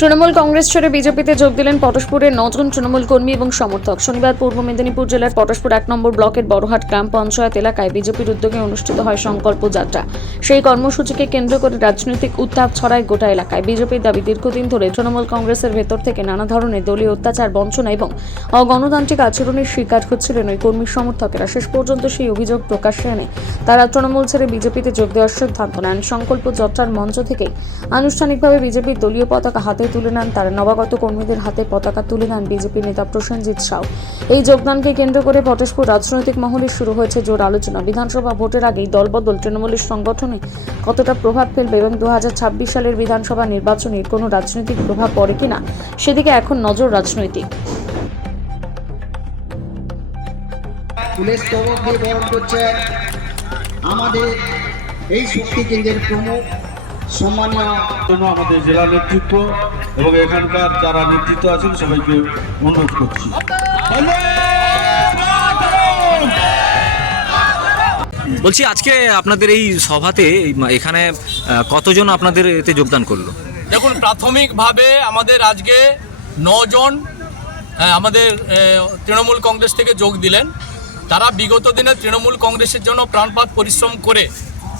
তৃণমূল কংগ্রেস ছেড়ে বিজেপিতে যোগ দিলেন পটশপুরের নজন তৃণমূল কর্মী এবং সমর্থক। শনিবার পূর্ব মেদিনীপুর জেলার পটশপুর এক নম্বর ব্লকের বড়হাট গ্রাম পঞ্চায়েত এলাকায় বিজেপির উদ্যোগে অনুষ্ঠিত হয় সংকল্প যাত্রা। সেই কর্মসূচিকে কেন্দ্র করে রাজনৈতিক উত্তাপ ছড়ায় গোটা এলাকায়। বিজেপির দাবি, দীর্ঘদিন ধরে তৃণমূল কংগ্রেসের ভেতর থেকে নানা ধরনের দলীয় অত্যাচার, বঞ্চনা এবং অগণতান্ত্রিক আচরণের শিকার হচ্ছিলেন ওই কর্মী সমর্থকেরা। শেষ পর্যন্ত সেই অভিযোগ প্রকাশ্যে এনে তারা তৃণমূল ছেড়ে বিজেপিতে যোগ দেওয়ার সিদ্ধান্ত নেন। সংকল্প যাত্রার মঞ্চ থেকেই আনুষ্ঠানিকভাবে বিজেপির দলীয় পতাকা হাতে তুলে নেন তারা নবাগত কর্মীদের হাতে পতাকা তুলে নেন বিজেপি নেতা প্রসেনজিৎ সাউ। এই যোগদানকে কেন্দ্র করে পটেশপুর রাজনৈতিক মহলে শুরু হয়েছে জোর আলোচনা। বিধানসভা ভোটের আগেই দলবদল তৃণমূলের সংগঠনে কতটা প্রভাব ফেলবে এবং দু সালের বিধানসভা নির্বাচনের কোনো রাজনৈতিক প্রভাব পড়ে কিনা সেদিকে এখন নজর রাজনৈতিক। পুলিশ কবর দিয়ে বরণ করছে আমাদের এই শক্তি কেন্দ্রের প্রমুখ সম্মানীয় আমাদের জেলা নেতৃত্ব এবং এখানকার যারা নেতৃত্ব আছেন সবাইকে অনুরোধ করছি। বলছি আজকে আপনাদের এই সভাতে এখানে কতজন আপনাদের এতে যোগদান করল? দেখুন প্রাথমিকভাবে আমাদের আজকে নজন আহ, আমাদের তৃণমূল কংগ্রেস থেকে যোগ দিলেন। তারা বিগত দিনে তৃণমূল কংগ্রেসের জন্য প্রাণপাত পরিশ্রম করে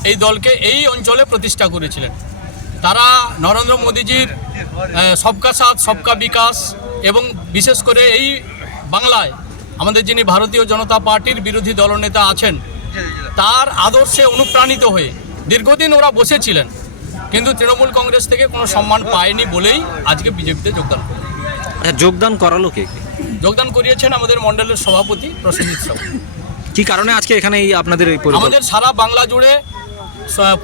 এই দলকে এই অঞ্চলে প্রতিষ্ঠা করেছিলেন। তারা নরেন্দ্র মোদীজির সবকা সাথ সবকা বিকাশ এবং বিশেষ করে এই বাংলায় আমাদের যিনি ভারতীয় জনতা পার্টির বিরোধী দলনেতা আছেন তার আদর্শে অনুপ্রাণিত হয়ে দীর্ঘদিন ওরা বসেছিলেন কিন্তু তৃণমূল কংগ্রেস থেকে কোনো সম্মান পায়নি বলেই আজকে বিজেপিতে যোগদান করে আচ্ছা যোগদান করালো কে? কে? যোগদান করিয়েছেন আমাদের মণ্ডলের সভাপতি প্রসেনজিৎ সাহু। কি কারণে আজকে এখানে এই আপনাদের এই আমাদের সারা বাংলা জুড়ে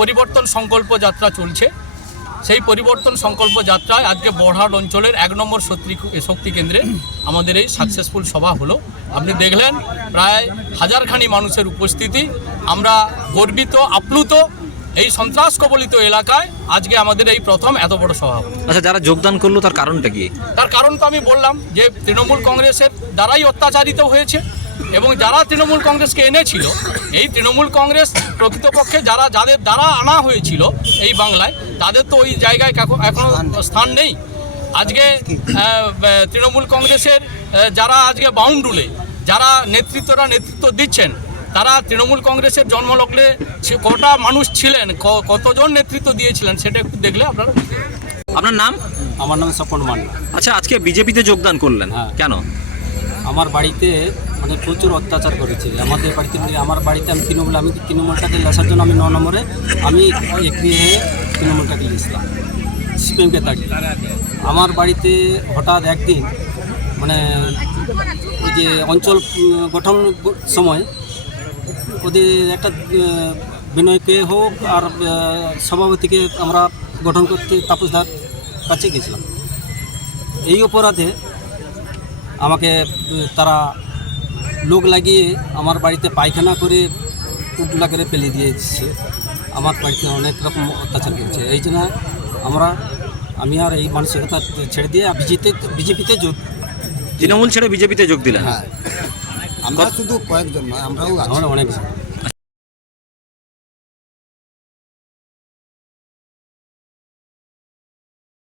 পরিবর্তন সংকল্প যাত্রা চলছে। সেই পরিবর্তন সংকল্প যাত্রায় আজকে বড়হাট অঞ্চলের এক নম্বর শক্তি শক্তি কেন্দ্রে আমাদের এই সাকসেসফুল সভা হলো। আপনি দেখলেন প্রায় হাজারখানি মানুষের উপস্থিতি। আমরা গর্বিত আপ্লুত এই সন্ত্রাস কবলিত এলাকায় আজকে আমাদের এই প্রথম এত বড় সভা আচ্ছা যারা যোগদান করল তার কারণটা কি? তার কারণ তো আমি বললাম যে তৃণমূল কংগ্রেসের দ্বারাই অত্যাচারিত হয়েছে। এবং যারা তৃণমূল কংগ্রেসকে এনেছিল এই তৃণমূল কংগ্রেস প্রকৃতপক্ষে যারা যাদের দ্বারা আনা হয়েছিল এই বাংলায় তাদের তো ওই জায়গায় এখন এখনও স্থান নেই। আজকে তৃণমূল কংগ্রেসের যারা আজকে বাউন্ডুলে যারা নেতৃত্বরা নেতৃত্ব দিচ্ছেন তারা তৃণমূল কংগ্রেসের জন্মলগ্নে কটা মানুষ ছিলেন কতজন নেতৃত্ব দিয়েছিলেন সেটা একটু দেখলে আপনারা আপনার নাম? আমার নাম স্বপন মান্না। আচ্ছা আজকে বিজেপিতে যোগদান করলেন হ্যাঁ। কেন? আমার বাড়িতে মানে প্রচুর অত্যাচার করেছে। আমাদের বাড়িতে আমার বাড়িতে আমি তৃণমূল, আমি তৃণমূলটাকে লেসার জন্য আমি ন নম্বরে, আমি একটি হয়ে তৃণমূলটাকে লিখলাম সিপিএমকে থাকি আমার বাড়িতে হঠাৎ একদিন মানে ওই যে অঞ্চল গঠন সময় ওদের একটা বিনয়কে হোক আর সভাপতিকে আমরা গঠন করতে তাপসদার কাছে গেছিলাম। এই অপরাধে আমাকে তারা লোক লাগিয়ে আমার বাড়িতে পায়খানা করে উটলা করে ফেলে দিয়েছে। আমার বাড়িতে অনেক রকম অত্যাচার করছে এই জন্য আমরা আমি আর এই মানসিকতা ছেড়ে দিয়ে বিজেপিতে বিজেপিতে যোগ তৃণমূল ছেড়ে বিজেপিতে যোগ দিলেন? হ্যাঁ। আমরা শুধু কয়েকজন নয় আমরাও অনেক